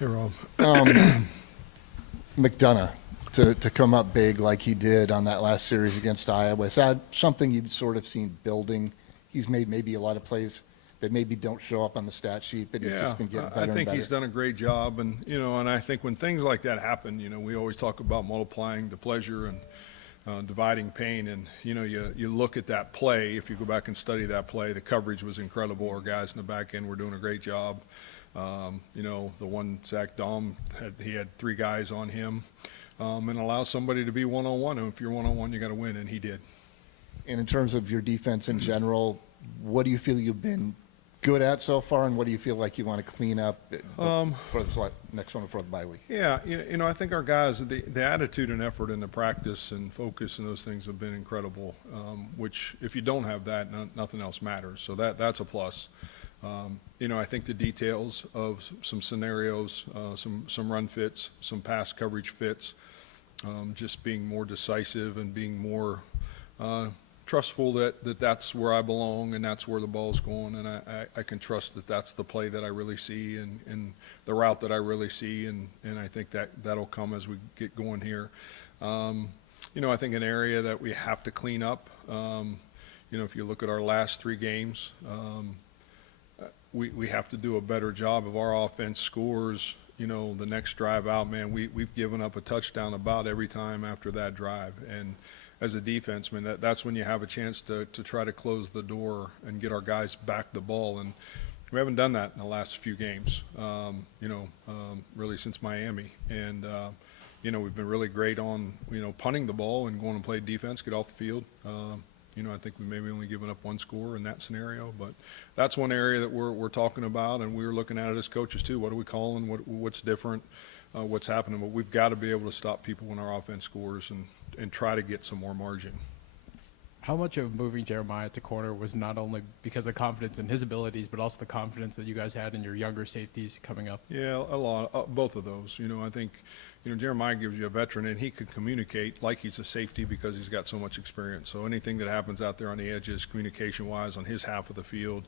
Hey, Rob. McDonough to come up big like he did on that last series against Iowa. Is that something you've sort of seen building? He's made maybe a lot of plays that maybe don't show up on the stat sheet, but he's Yeah, just been getting better I and think better. he's done a great job, and I think when things like that happen, we always talk about multiplying the pleasure and dividing pain, and you look at that play. If you go back and study that play, the coverage was incredible. Our guys in the back end were doing a great job. The one Zach Dahm he had three guys on him, and allow somebody to be one-on-one. And if you're one-on-one, you got to win, and he did. And in terms of your defense in general, what do you feel you've been good at so far, and what do you feel like you want to clean up for the next one before the bye week? Yeah, I think our guys, the attitude and effort and the practice and focus and those things have been incredible. Which, if you don't have that, nothing else matters. So that's a plus. I think the details of some scenarios, some run fits, some pass coverage fits, just being more decisive and being more trustful that's where I belong and that's where the ball's going, and I can trust that that's the play that I really see and the route that I really see, and I think that'll come as we get going here. I think an area that we have to clean up, if you look at our last three games, we have to do a better job. Of our offense scores, the next drive out, man, we've given up a touchdown about every time after that drive. And as a defense, man, that's when you have a chance to try to close the door and get our guys back the ball. And we haven't done that in the last few games, really since Miami. And, we've been really great on, punting the ball and going and play defense, get off the field. I think we maybe only given up one score in that scenario, but that's one area that we're talking about, and we were looking at it as coaches too. What are we calling? What's different? What's happening? But we've got to be able to stop people when our offense scores and try to get some more margin. How much of moving Jeremiah to corner was not only because of confidence in his abilities, but also the confidence that you guys had in your younger safeties coming up? Yeah, a lot, both of those. I think, Jeremiah gives you a veteran, and he could communicate like he's a safety because he's got so much experience. So anything that happens out there on the edges, communication-wise, on his half of the field,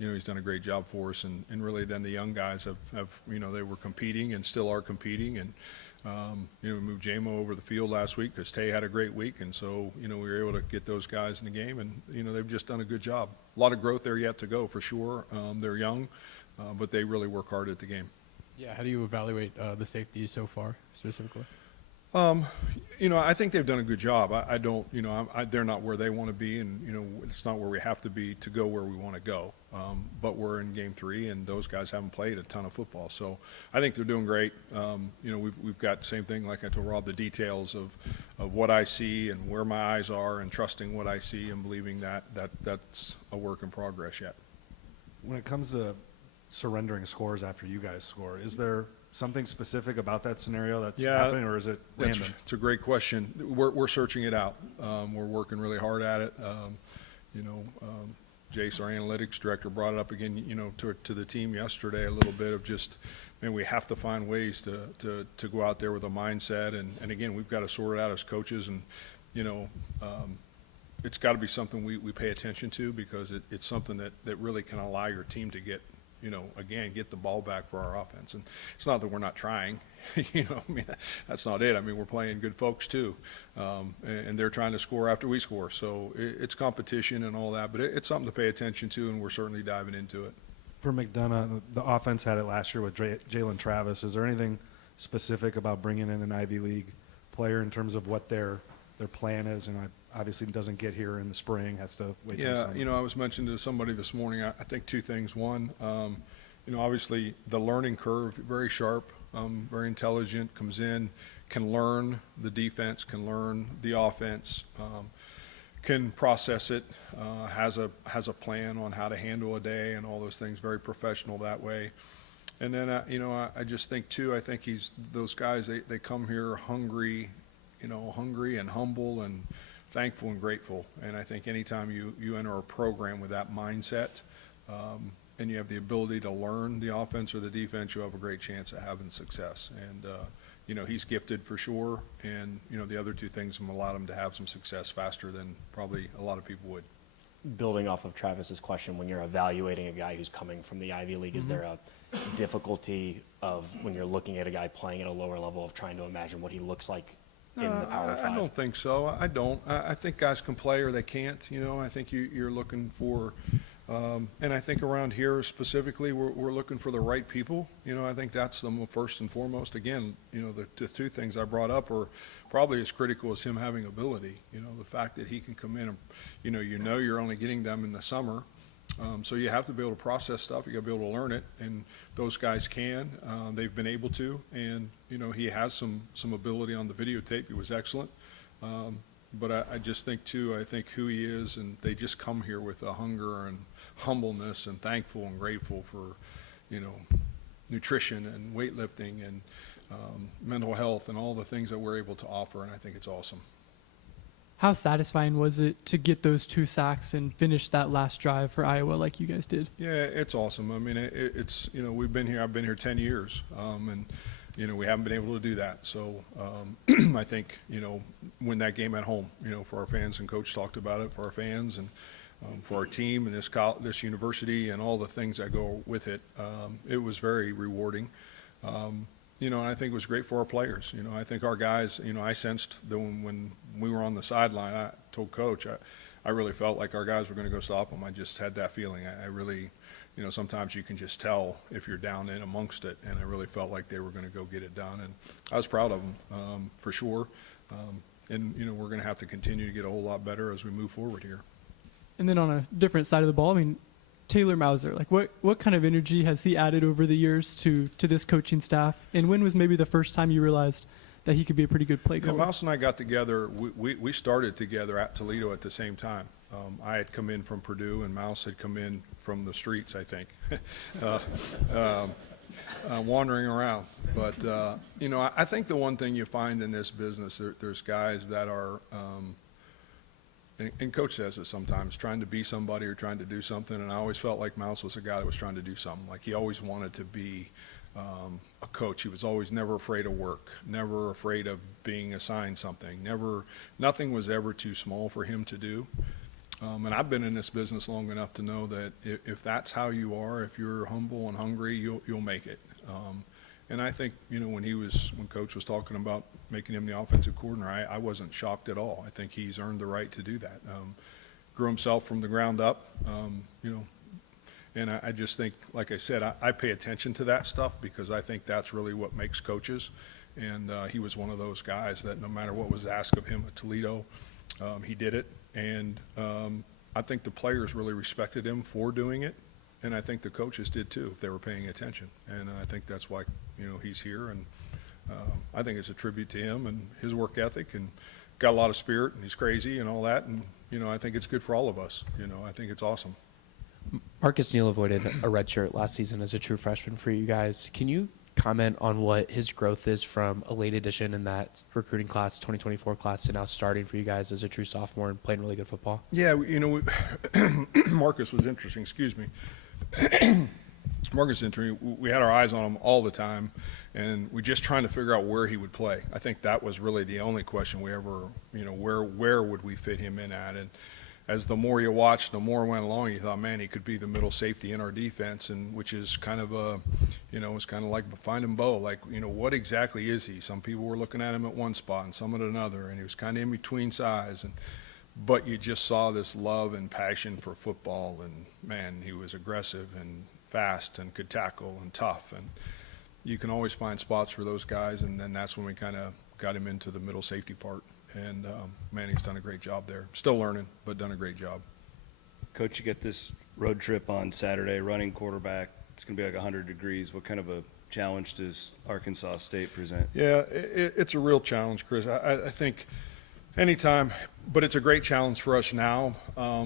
he's done a great job for us. And really then the young guys have they were competing and still are competing. And, we moved JMO over the field last week because Tay had a great week. And so, we were able to get those guys in the game. And, they've just done a good job. A lot of growth there yet to go for sure. They're young, but they really work hard at the game. Yeah, how do you evaluate the safeties so far, specifically? I think they've done a good job. I don't, they're not where they want to be, and, it's not where we have to be to go where we want to go. But we're in game 3, and those guys haven't played a ton of football. So I think they're doing great. We've got the same thing, like I told Rob, the details of what I see and where my eyes are and trusting what I see and believing that's a work in progress yet. When it comes to surrendering scores after you guys score, is there something specific about that scenario that's happening, or is it random? It's a great question. We're searching it out. We're working really hard at it. Jace, our analytics director, brought it up again, to the team yesterday a little bit of just, man, we have to find ways to go out there with a mindset. And again, we've got to sort it out as coaches. And, it's got to be something we pay attention to because it's something that really can allow your team to get, again, get the ball back for our offense. And it's not that we're not trying, that's not it. We're playing good folks too. And they're trying to score after we score. So it's competition and all that, but it's something to pay attention to, and we're certainly diving into it. For McDonough, the offense had it last year with Jalen Travis. Is there anything specific about bringing in an Ivy League player in terms of what their plan is? And obviously doesn't get here in the spring, has to wait till summer. I was mentioning to somebody this morning, I think two things. One, obviously the learning curve, very sharp, very intelligent, comes in, can learn the defense, can learn the offense, can process it, has a plan on how to handle a day and all those things, very professional that way. And then, I just think too, I think those guys, they come here hungry and humble and thankful and grateful. And I think anytime you enter a program with that mindset, and you have the ability to learn the offense or the defense, you have a great chance of having success. And, he's gifted for sure. And, the other two things have allowed him to have some success faster than probably a lot of people would. building off of Travis's question, when you're evaluating a guy who's coming from the Ivy League, is there a difficulty of when you're looking at a guy playing at a lower level of trying to imagine what he looks like in the Power Five? I don't think so. I don't. I think guys can play or they can't. I think you're looking for, and I think around here specifically, we're looking for the right people. I think that's the first and foremost. Again, the two things I brought up are probably as critical as him having ability. The fact that he can come in and, you're only getting them in the summer. So you have to be able to process stuff. You got to be able to learn it, and those guys can. They've been able to, and he has some ability on the videotape. He was excellent, but I just think too. I think who he is, and they just come here with a hunger and humbleness, and thankful and grateful for, nutrition and weightlifting and mental health and all the things that we're able to offer, and I think it's awesome. How satisfying was it to get those 2 sacks and finish that last drive for Iowa like you guys did? Yeah, it's awesome. I mean, it's we've been here. I've been here 10 years, and we haven't been able to do that. So I think win that game at home. For our fans, and Coach talked about it for our fans and for our team and this university and all the things that go with it. It was very rewarding. And I think it was great for our players. I think our guys, I sensed that when we were on the sideline, I told Coach, I really felt like our guys were going to go stop them. I just had that feeling. I really, sometimes you can just tell if you're down in amongst it, and I really felt like they were going to go get it done. And I was proud of them, for sure. And we're going to have to continue to get a whole lot better as we move forward here. And then on a different side of the ball, I mean, Taylor Mauser, like what kind of energy has he added over the years to this coaching staff? And when was maybe the first time you realized that he could be a pretty good play caller? Mouse and I got together. We started together at Toledo at the same time. I had come in from Purdue, and Mouse had come in from the streets, I think, wandering around. But I think the one thing you find in this business, there's guys that are. And Coach says it sometimes, trying to be somebody or trying to do something. And I always felt like Mouse was a guy that was trying to do something. Like he always wanted to be a coach. He was always never afraid of work, never afraid of being assigned something. Nothing was ever too small for him to do. And I've been in this business long enough to know that if that's how you are, if you're humble and hungry, you'll make it. And I think, when Coach was talking about making him the offensive coordinator, I wasn't shocked at all. I think he's earned the right to do that. Grew himself from the ground up, and I just think, like I said, I pay attention to that stuff because I think that's really what makes coaches. And he was one of those guys that no matter what was asked of him at Toledo, he did it. And I think the players really respected him for doing it. And I think the coaches did too, if they were paying attention. And I think that's why, he's here. And I think it's a tribute to him and his work ethic, and got a lot of spirit, and he's crazy and all that. And, I think it's good for all of us. I think it's awesome. Marcus Neal avoided a red shirt last season as a true freshman for you guys. Can you comment on what his growth is from a late addition in that recruiting class, 2024 class, to now starting for you guys as a true sophomore and playing really good football? Yeah, Marcus was interesting. Excuse me. Marcus Entry, we had our eyes on him all the time, and we just trying to figure out where he would play. I think that was really the only question we ever, where would we fit him in at? And as the more you watched, the more went along, you thought, man, he could be the middle safety in our defense, and which is kind of it's kind of like finding Bo. Like, what exactly is he? Some people were looking at him at one spot and some at another, and he was kind of in between size. But you just saw this love and passion for football, and man, he was aggressive and fast and could tackle and tough. And you can always find spots for those guys, and then that's when we kind of got him into the middle safety part. And man, he's done a great job there. Still learning, but done a great job. Coach, you get this road trip on Saturday, running quarterback. It's going to be like 100 degrees. What kind of a challenge does Arkansas State present? Yeah, it's a real challenge, Chris. I think anytime, but it's a great challenge for us now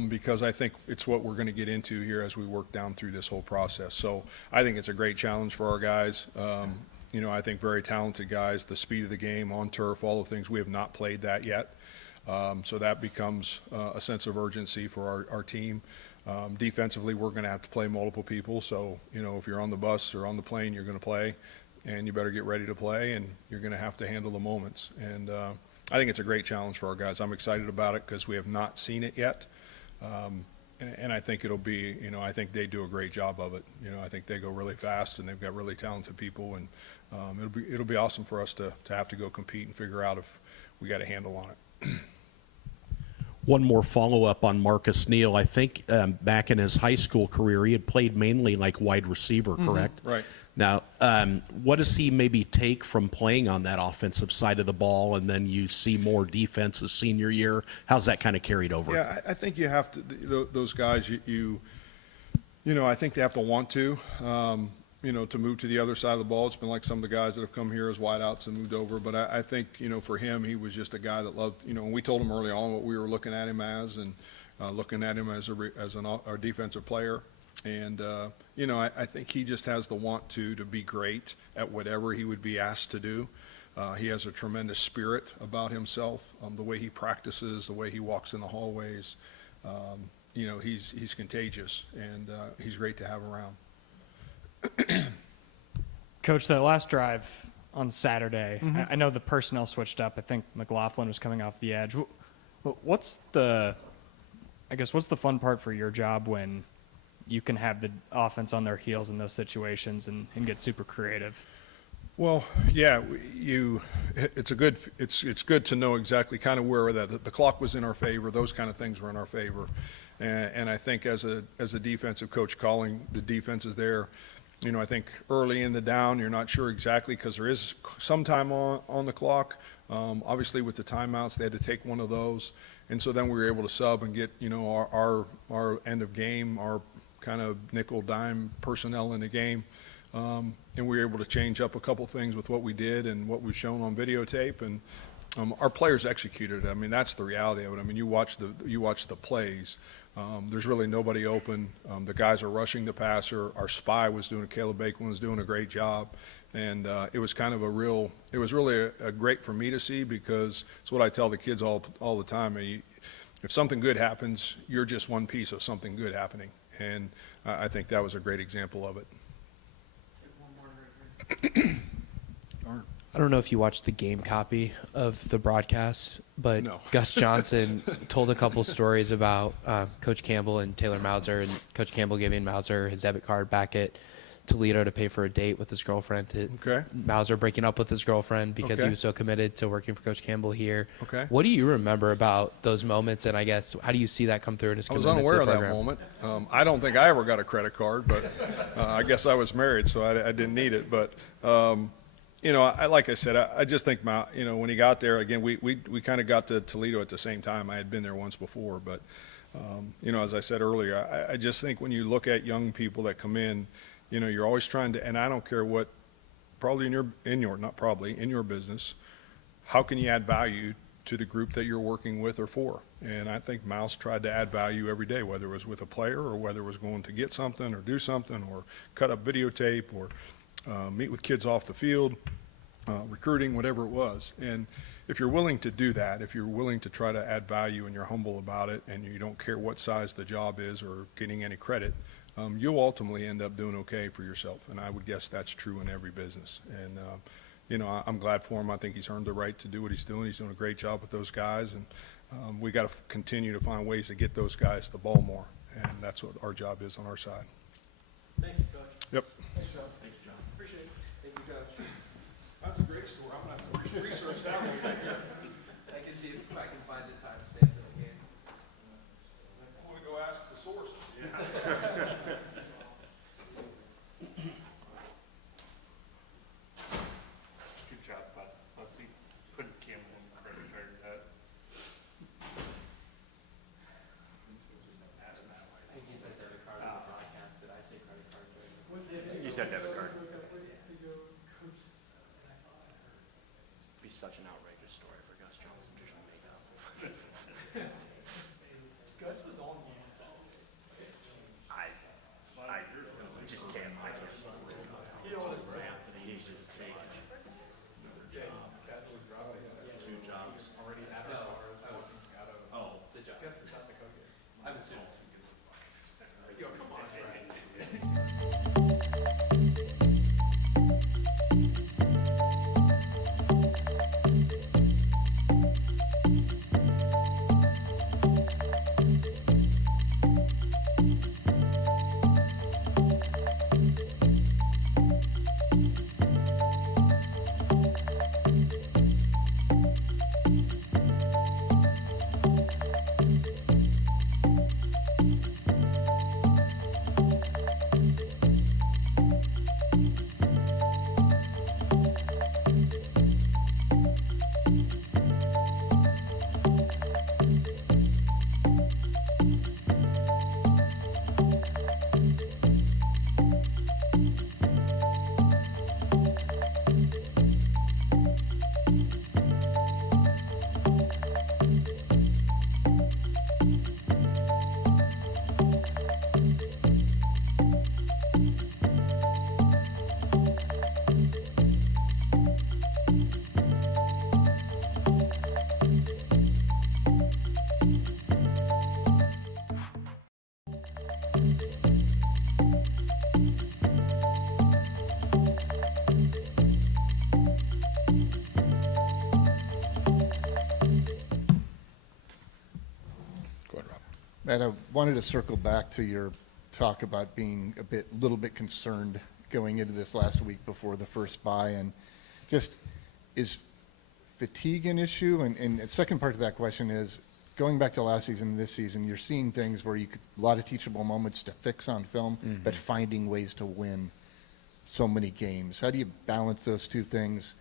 because I think it's what we're going to get into here as we work down through this whole process. So I think it's a great challenge for our guys. I think very talented guys, the speed of the game on turf, all the things. We have not played that yet. So that becomes a sense of urgency for our team. Defensively, we're going to have to play multiple people. So, if you're on the bus or on the plane, you're going to play, and you better get ready to play, and you're going to have to handle the moments. And I think it's a great challenge for our guys. I'm excited about it because we have not seen it yet. and I think it'll be, I think they do a great job of it. I think they go really fast, and they've got really talented people, and it'll be awesome for us to have to go compete and figure out if we got a handle on it. One more follow-up on Marcus Neal. I think back in his high school career, he had played mainly like wide receiver, correct? Right. Now, what does he maybe take from playing on that offensive side of the ball, and then you see more defense his senior year? How's that kind of carried over? Yeah, I think you have to, those guys, I think they have to want to move to the other side of the ball. It's been like some of the guys that have come here as wideouts and moved over. But I think, for him, he was just a guy that loved, and we told him early on what we were looking at him as, and looking at him as our defensive player. And, I think he just has the want to be great at whatever he would be asked to do. He has a tremendous spirit about himself, the way he practices, the way he walks in the hallways. He's contagious, and he's great to have around. Coach, that last drive on Saturday, I know the personnel switched up. I think McLaughlin was coming off the edge. What's the fun part for your job when you can have the offense on their heels in those situations and get super creative? Well, yeah, it's good to know exactly kind of where the clock was in our favor. Those kind of things were in our favor, and I think as a defensive coach calling the defenses there, I think early in the down you're not sure exactly because there is some time on the clock. Obviously with the timeouts they had to take one of those, and so then we were able to sub and get our end of game, our kind of nickel dime personnel in the game. And we were able to change up a couple things with what we did and what we've shown on videotape, and our players executed it. I mean, that's the reality of it. I mean, you watch the plays. There's really nobody open. The guys are rushing the passer. Our spy Caleb Bacon was doing a great job, and it was kind of it was really great for me to see, because it's what I tell the kids all the time. If something good happens, you're just one piece of something good happening, and I think that was a great example of it. I don't know if you watched the game copy of the broadcast, but No. Gus Johnson told a couple stories about Coach Campbell and Taylor Mauser, and Coach Campbell giving Mauser his debit card back at Toledo to pay for a date with his girlfriend. Okay. Mauser breaking up with his girlfriend because he Okay. was so committed to working for Coach Campbell here. Okay. What do you remember about those moments, and I guess how do you see that come through in his I was commitment to unaware the of that program? moment. I don't think I ever got a credit card, but I guess I was married, so I didn't need it. But like I said, I just think when he got there, again, we kind of got to Toledo at the same time. I had been there once before, but as I said earlier, I just think when you look at young people that come in, you're always trying to, and I don't care what, probably in your business, how can you add value to the group that you're working with or for? And I think Mouse tried to add value every day, whether it was with a player or whether it was going to get something or do something or cut up videotape or meet with kids off the field, recruiting, whatever it was. And if you're willing to do that, if you're willing to try to add value and you're humble about it and you don't care what size the job is or getting any credit, you'll ultimately end up doing okay for yourself. And I would guess that's true in every business. And, I'm glad for him. I think he's earned the right to do what he's doing. He's doing a great job with those guys. And we got to continue to find ways to get those guys the ball more. And that's what our job is on our side. Thank you, Coach. Yep. Thanks, John. Appreciate it. Thank you, Coach. That's a great story. I'm going to have to research that one. I can see if I can find the timestamp in the game. I'm going to go ask the source. Good job, bud. Let's see. Put Campbell in the credit card that. He said debit card on the broadcast. Did I say credit card? You said debit card. Be such an outrageous story for Gus Johnson to just make up. Gus was on the inside. I just can't. I can't. You know what? He's just taking two jobs already out of The job. Gus is not the coach. I'm assuming. Yo, come on, right? Matt, I wanted to circle back to your talk about being little bit concerned going into this last week before the first bye, and just, is fatigue an issue? And the second part of that question is, going back to last season and this season, you're seeing things where a lot of teachable moments to fix on film, but finding ways to win so many games. How do you balance those two things,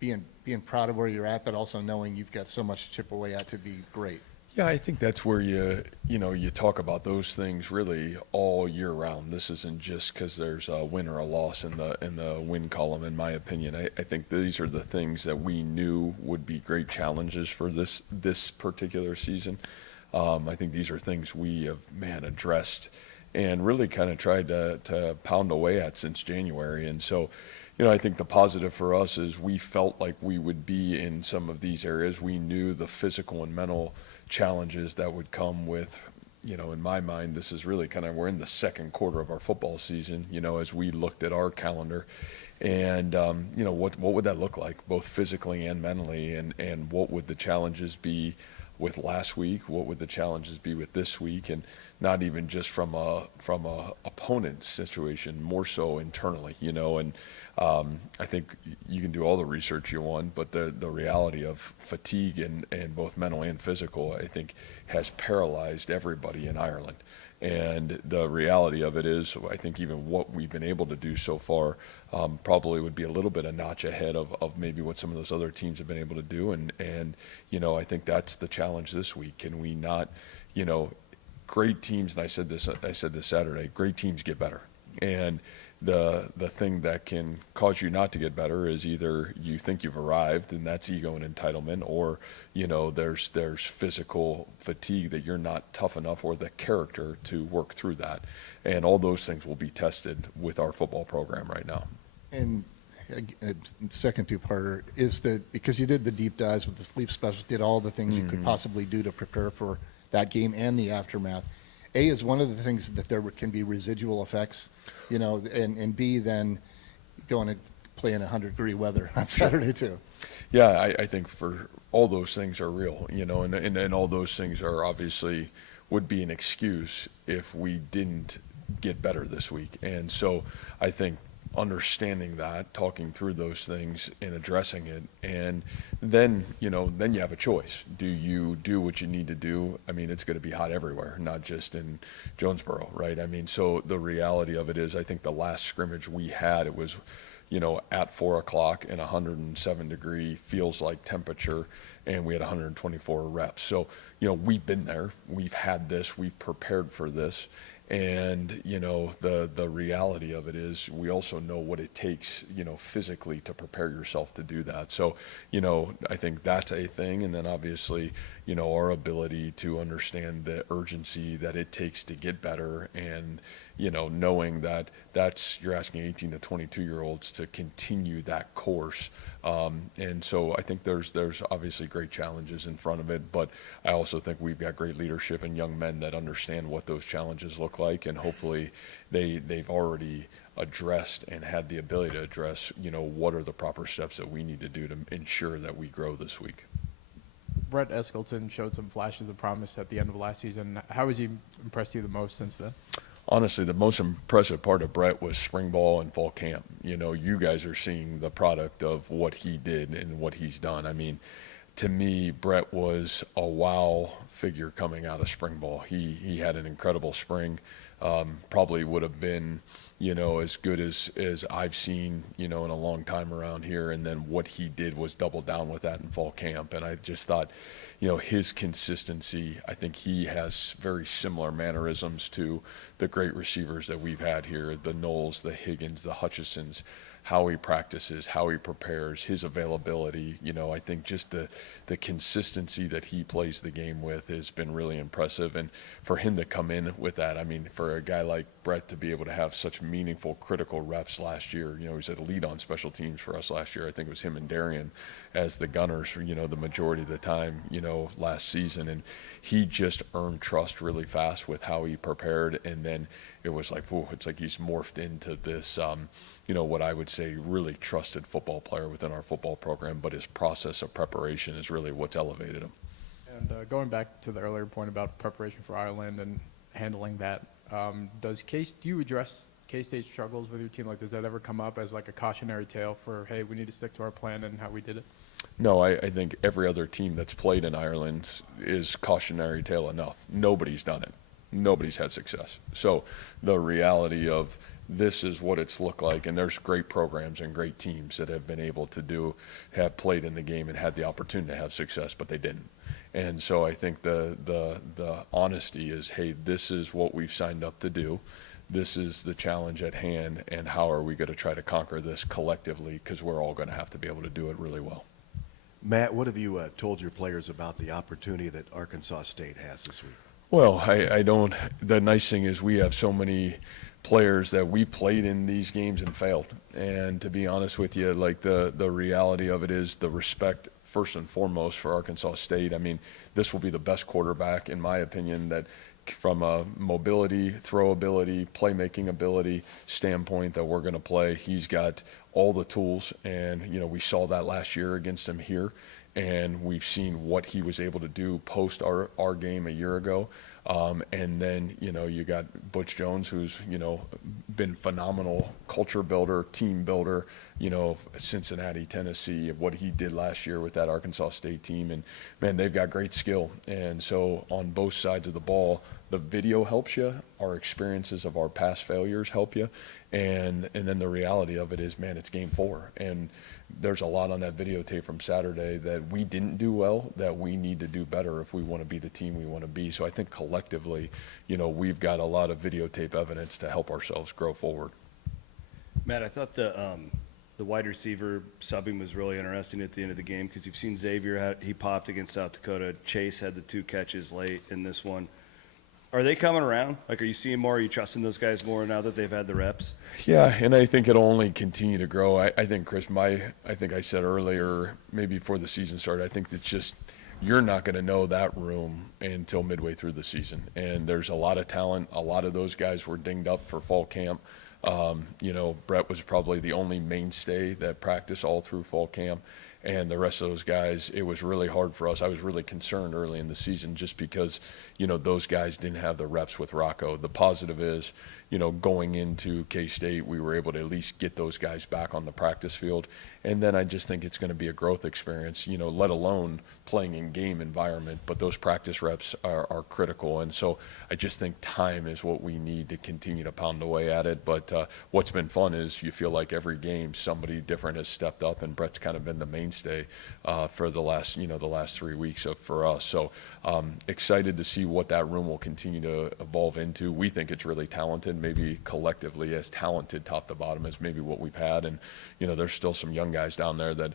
being proud of where you're at, but also knowing you've got so much to chip away at to be great? Yeah, I think that's where you talk about those things really all year round. This isn't just because there's a win or a loss in the win column, in my opinion. I think these are the things that we knew would be great challenges for this particular season. I think these are things we have, addressed and really kind of tried to pound away at since January. And so, I think the positive for us is we felt like we would be in some of these areas. We knew the physical and mental challenges that would come with, in my mind, this is really we're in the second quarter of our football season, as we looked at our calendar. And, what would that look like, both physically and mentally? And what would the challenges be with last week? What would the challenges be with this week? And not even just from a opponent situation, more so internally, and I think you can do all the research you want, but the reality of fatigue and both mental and physical, I think, has paralyzed everybody in Ireland. And the reality of it is, I think even what we've been able to do so far probably would be a little bit a notch ahead of maybe what some of those other teams have been able to do. And I think that's the challenge this week. Can we not, great teams, and I said this Saturday, great teams get better. And the thing that can cause you not to get better is either you think you've arrived, and that's ego and entitlement, or there's physical fatigue that you're not tough enough, or the character to work through that. And all those things will be tested with our football program right now. And second two-parter is that because you did the deep dives with the sleep specialist, did all the things you could possibly do to prepare for that game and the aftermath. A, is one of the things that there can be residual effects, and B, then going to play in 100-degree weather on Saturday too. Yeah, I think for all those things are real, and all those things are obviously would be an excuse if we didn't get better this week. And so I think understanding that, talking through those things and addressing it, and then you have a choice. Do you do what you need to do? I mean, it's going to be hot everywhere, not just in Jonesboro, right? I mean, so the reality of it is, I think the last scrimmage we had, it was at 4 o'clock in 107-degree feels like temperature, and we had 124 reps. So we've been there, we've had this, we've prepared for this. And, the reality of it is we also know what it takes, physically to prepare yourself to do that. So, I think that's a thing. And then obviously, our ability to understand the urgency that it takes to get better, and, knowing that you're asking 18 to 22-year-olds to continue that course. And so I think there's obviously great challenges in front of it, but I also think we've got great leadership and young men that understand what those challenges look like, and hopefully they've already addressed and had the ability to address, what are the proper steps that we need to do to ensure that we grow this week. Brett Eskleton showed some flashes of promise at the end of last season. How has he impressed you the most since then? Honestly, the most impressive part of Brett was spring ball and fall camp. You guys are seeing the product of what he did and what he's done. I mean, to me, Brett was a wow figure coming out of spring ball. He had an incredible spring. Probably would have been, as good as I've seen, in a long time around here. And then what he did was double down with that in fall camp. And I just thought, his consistency, I think he has very similar mannerisms to the great receivers that we've had here, the Knowles, the Higgins, the Hutchisons, how he practices, how he prepares, his availability. I think just the consistency that he plays the game with has been really impressive. And for him to come in with that, I mean, for a guy like Brett to be able to have such meaningful, critical reps last year, he was at lead on special teams for us last year. I think it was him and Darian as the gunners, the majority of the time, last season. And he just earned trust really fast with how he prepared. And then it was like, whoa, it's like he's morphed into this, what I would say really trusted football player within our football program, but his process of preparation is really what's elevated him. Yeah. And going back to the earlier point about preparation for Ireland and handling that, do you address K-State struggles with your team? Like, does that ever come up as like a cautionary tale for, hey, we need to stick to our plan and how we did it? No, I think every other team that's played in Ireland is cautionary tale enough. Nobody's done it. Nobody's had success. So the reality of this is what it's looked like, and there's great programs and great teams that have been able to have played in the game and had the opportunity to have success, but they didn't. And so I think the honesty is, hey, this is what we've signed up to do. This is the challenge at hand, and how are we going to try to conquer this collectively, because we're all going to have to be able to do it really well. Matt, what have you told your players about the opportunity that Arkansas State has this week? Well, I don't. The nice thing is we have so many players that we played in these games and failed. And to be honest with you, like the reality of it is the respect first and foremost for Arkansas State. I mean, this will be the best quarterback, in my opinion, that from a mobility, throw ability, playmaking ability standpoint that we're going to play. He's got all the tools, and we saw that last year against him here, and we've seen what he was able to do post our game a year ago. And then you got Butch Jones, who's been phenomenal culture builder, team builder. Cincinnati, Tennessee, what he did last year with that Arkansas State team, and man, they've got great skill. And so on both sides of the ball, the video helps you. Our experiences of our past failures help you, and then the reality of it is, man, it's game 4, and there's a lot on that videotape from Saturday that we didn't do well, that we need to do better if we want to be the team we want to be. So I think collectively, we've got a lot of videotape evidence to help ourselves grow forward. Matt, I thought the wide receiver subbing was really interesting at the end of the game, because you've seen Xavier, he popped against South Dakota. Chase had the 2 catches late in this one. Are they coming around? Like, are you seeing more? Are you trusting those guys more now that they've had the reps? Yeah, and I think it'll only continue to grow. I think, Chris, I think I said earlier, maybe before the season started, I think that's just you're not going to know that room until midway through the season. And there's a lot of talent. A lot of those guys were dinged up for fall camp. Brett was probably the only mainstay that practiced all through fall camp. And the rest of those guys, it was really hard for us. I was really concerned early in the season just because, those guys didn't have the reps with Rocco. The positive is, going into K-State, we were able to at least get those guys back on the practice field. And then I just think it's going to be a growth experience, let alone playing in game environment. But those practice reps are critical. And so I just think time is what we need to continue to pound away at it. But what's been fun is you feel like every game somebody different has stepped up, and Brett's kind of been the mainstay for the last 3 weeks for us. So excited to see what that room will continue to evolve into. We think it's really talented, maybe collectively as talented top to bottom as maybe what we've had. And, there's still some young guys down there that,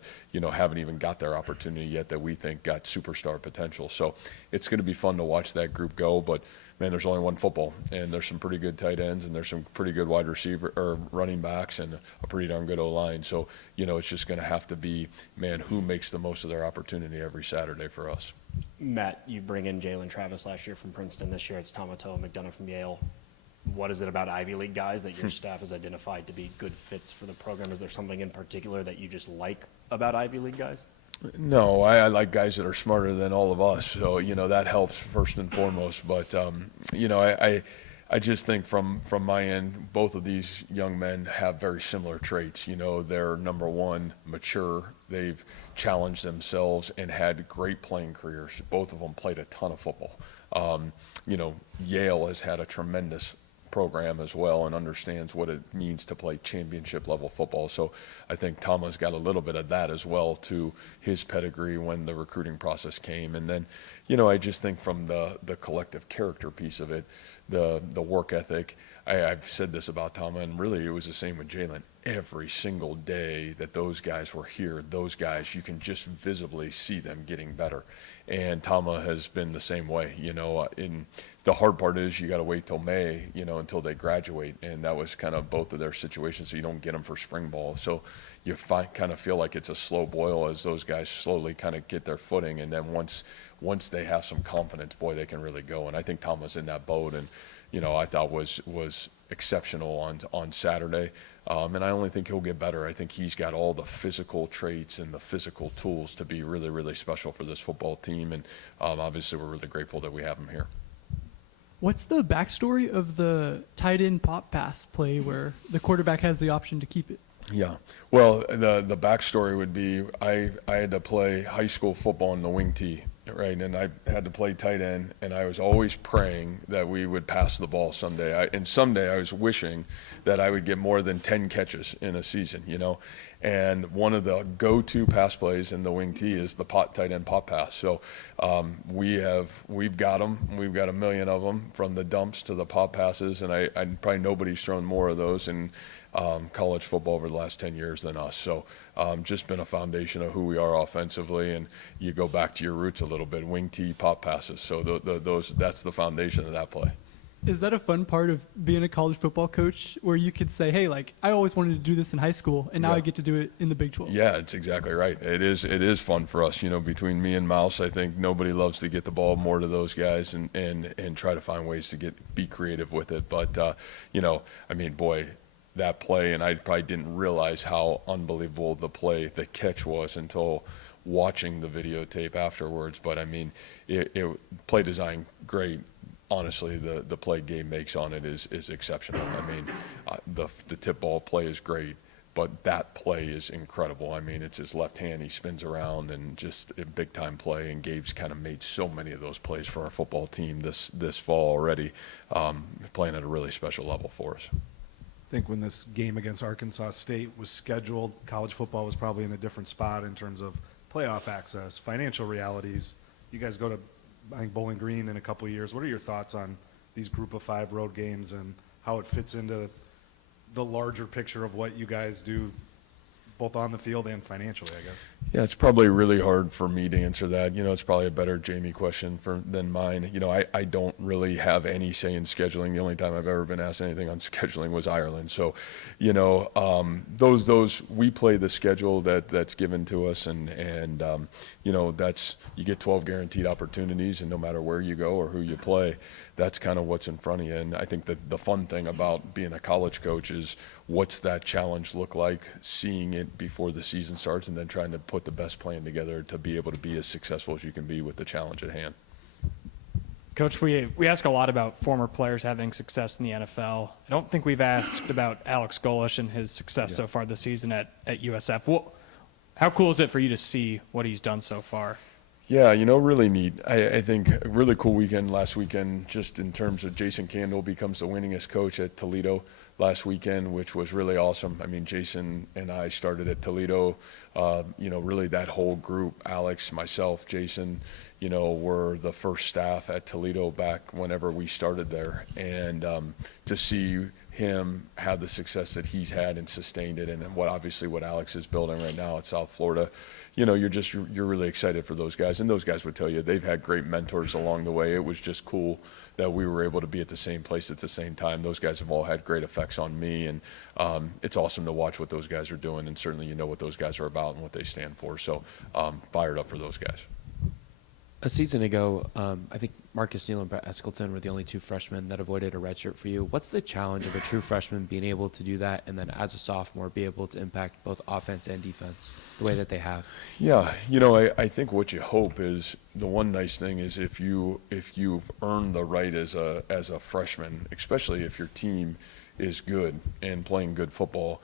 haven't even got their opportunity yet that we think got superstar potential. So it's going to be fun to watch that group go. But, man, there's only one football, and there's some pretty good tight ends, and there's some pretty good wide receiver or running backs, and a pretty darn good O-line. So, it's just going to have to be, man, who makes the most of their opportunity every Saturday for us. Matt, you bring in Jalen Travis last year from Princeton. This year it's Tomato McDonough from Yale. What is it about Ivy League guys that your staff has identified to be good fits for the program? Is there something in particular that you just like about Ivy League guys? No, I like guys that are smarter than all of us. So, that helps first and foremost. But, I just think from my end, both of these young men have very similar traits. They're, number one, mature. They've challenged themselves and had great playing careers. Both of them played a ton of football. Yale has had a tremendous program as well and understands what it means to play championship level football. So I think Tama's got a little bit of that as well to his pedigree when the recruiting process came. And then, I just think from the collective character piece of it, the work ethic, I've said this about Tama, and really it was the same with Jalen. Every single day that those guys were here, those guys, you can just visibly see them getting better. And Tama has been the same way, and the hard part is you got to wait till May, until they graduate. And that was kind of both of their situations. So you don't get them for spring ball. So you kind of feel like it's a slow boil as those guys slowly kind of get their footing. And then once they have some confidence, boy, they can really go. And I think Tama's in that boat. And, I thought was exceptional on Saturday. And I only think he'll get better. I think he's got all the physical traits and the physical tools to be really, really special for this football team. And obviously, we're really grateful that we have him here. What's the backstory of the tight end pop pass play where the quarterback has the option to keep it? Yeah. Well, the backstory would be I had to play high school football in the wing tee, right? And I had to play tight end, and I was always praying that we would pass the ball someday. And someday I was wishing that I would get more than 10 catches in a season, you know? And one of the go-to pass plays in the wing tee is the tight end pop pass. So we've got them. We've got a million of them, from the dumps to the pop passes, and I probably nobody's thrown more of those in college football over the last 10 years than us. So just been a foundation of who we are offensively, and you go back to your roots a little bit, wing tee, pop passes. So that's the foundation of that play. Is that a fun part of being a college football coach where you could say, hey, like, I always wanted to do this in high school, and now I get to do it in the Big 12? Yeah, it's exactly right. It is fun for us. You know, between me and Mouse, I think nobody loves to get the ball more to those guys and try to find ways to be creative with it. But, you know, I mean, boy, that play, and I probably didn't realize how unbelievable the catch was until watching the videotape afterwards. But, I mean, play design, great. Honestly, the play Gabe makes on it is exceptional. I mean, the tip ball play is great, but that play is incredible. I mean, it's his left hand, he spins around, and just a big-time play, and Gabe's kind of made so many of those plays for our football team this fall already, playing at a really special level for us. I think when this game against Arkansas State was scheduled, college football was probably in a different spot in terms of playoff access, financial realities. You guys go to, I think, Bowling Green in a couple of years. What are your thoughts on these group of 5 road games and how it fits into the larger picture of what you guys do, both on the field and financially, I guess? Yeah, it's probably really hard for me to answer that. You know, it's probably a better Jamie question than mine. You know, I don't really have any say in scheduling. The only time I've ever been asked anything on scheduling was Ireland. So, you know, those we play the schedule that's given to us, and you know, you get 12 guaranteed opportunities, and no matter where you go or who you play, that's kind of what's in front of you. And I think that the fun thing about being a college coach is what's that challenge look like, seeing it before the season starts, and then trying to put the best plan together to be able to be as successful as you can be with the challenge at hand. Coach, we ask a lot about former players having success in the NFL. I don't think we've asked about Alex Golesh and his success so far this season at USF. How cool is it for you to see what he's done so far? Yeah, you know, really neat. I think a really cool weekend last weekend, just in terms of Jason Campbell becomes the winningest coach at Toledo last weekend, which was really awesome. I mean, Jason and I started at Toledo, you know, really that whole group, Alex, myself, Jason, you know, were the first staff at Toledo back whenever we started there. And to see him have the success that he's had and sustained it, and what Alex is building right now at South Florida, you know, you're really excited for those guys. And those guys would tell you they've had great mentors along the way. It was just cool that we were able to be at the same place at the same time. Those guys have all had great effects on me, and it's awesome to watch what those guys are doing, and certainly you know what those guys are about and what they stand for. So fired up for those guys. A season ago, I think Marcus Neal and Brett Eskleton were the only 2 freshmen that avoided a redshirt for you. What's the challenge of a true freshman being able to do that, and then as a sophomore be able to impact both offense and defense the way that they have? Yeah, you know, I think what you hope is, the one nice thing is if you've earned the right as a freshman, especially if your team is good and playing good football,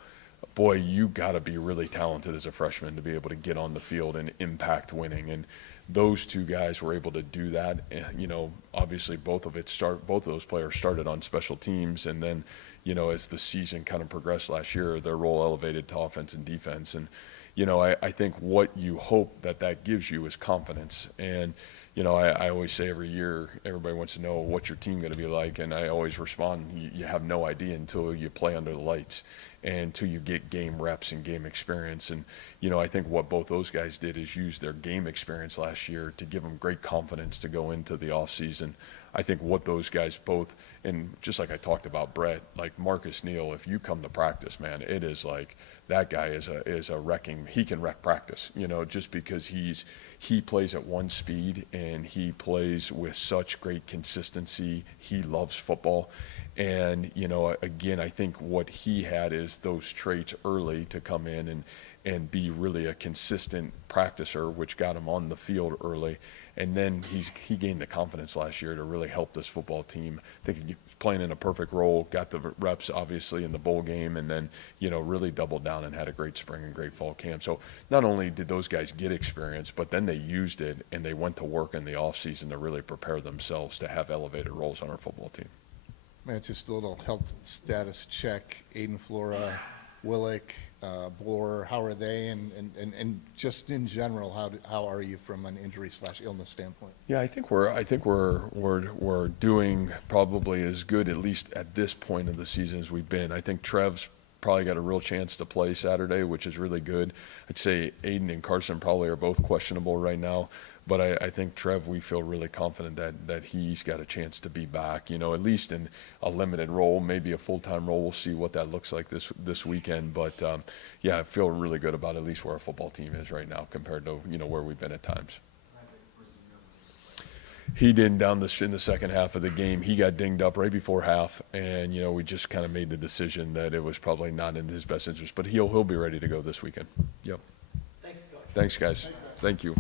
boy, you got to be really talented as a freshman to be able to get on the field and impact winning. And those 2 guys were able to do that. And, you know, obviously both of those players started on special teams, and then, you know, as the season kind of progressed last year, their role elevated to offense and defense. And, you know, I think what you hope that gives you is confidence. And, you know, I always say every year, everybody wants to know what's your team going to be like, and I always respond, you have no idea until you play under the lights and until you get game reps and game experience. And, you know, I think what both those guys did is use their game experience last year to give them great confidence to go into the offseason. I think what those guys both, and just like I talked about Brett, like Marcus Neal, if you come to practice, man, it is like that guy is a wrecking. He can wreck practice, you know, just because he plays at one speed and he plays with such great consistency. He loves football. And, you know, again, I think what he had is those traits early to come in and be really a consistent practicer, which got him on the field early. And then he gained the confidence last year to really help this football team. I think he was playing in a perfect role, got the reps obviously in the bowl game, and then, you know, really doubled down and had a great spring and great fall camp. So not only did those guys get experience, but then they used it and they went to work in the offseason to really prepare themselves to have elevated roles on our football team. Man, just a little health status check. Aiden Flora, Willick, Bohr, how are they? And just in general, how are you from an injury/illness standpoint? Yeah, I think we're doing probably as good, at least at this point of the season, as we've been. I think Trev's probably got a real chance to play Saturday, which is really good. I'd say Aiden and Carson probably are both questionable right now, but I think Trev, we feel really confident that he's got a chance to be back, you know, at least in a limited role, maybe a full-time role. We'll see what that looks like this weekend, but yeah, I feel really good about at least where our football team is right now compared to, you know, where we've been at times. He didn't in the second half of the game. He got dinged up right before half, and you know we just kind of made the decision that it was probably not in his best interest. But he'll be ready to go this weekend. Yep. Thank you, Coach. Thanks, guys. Thank you.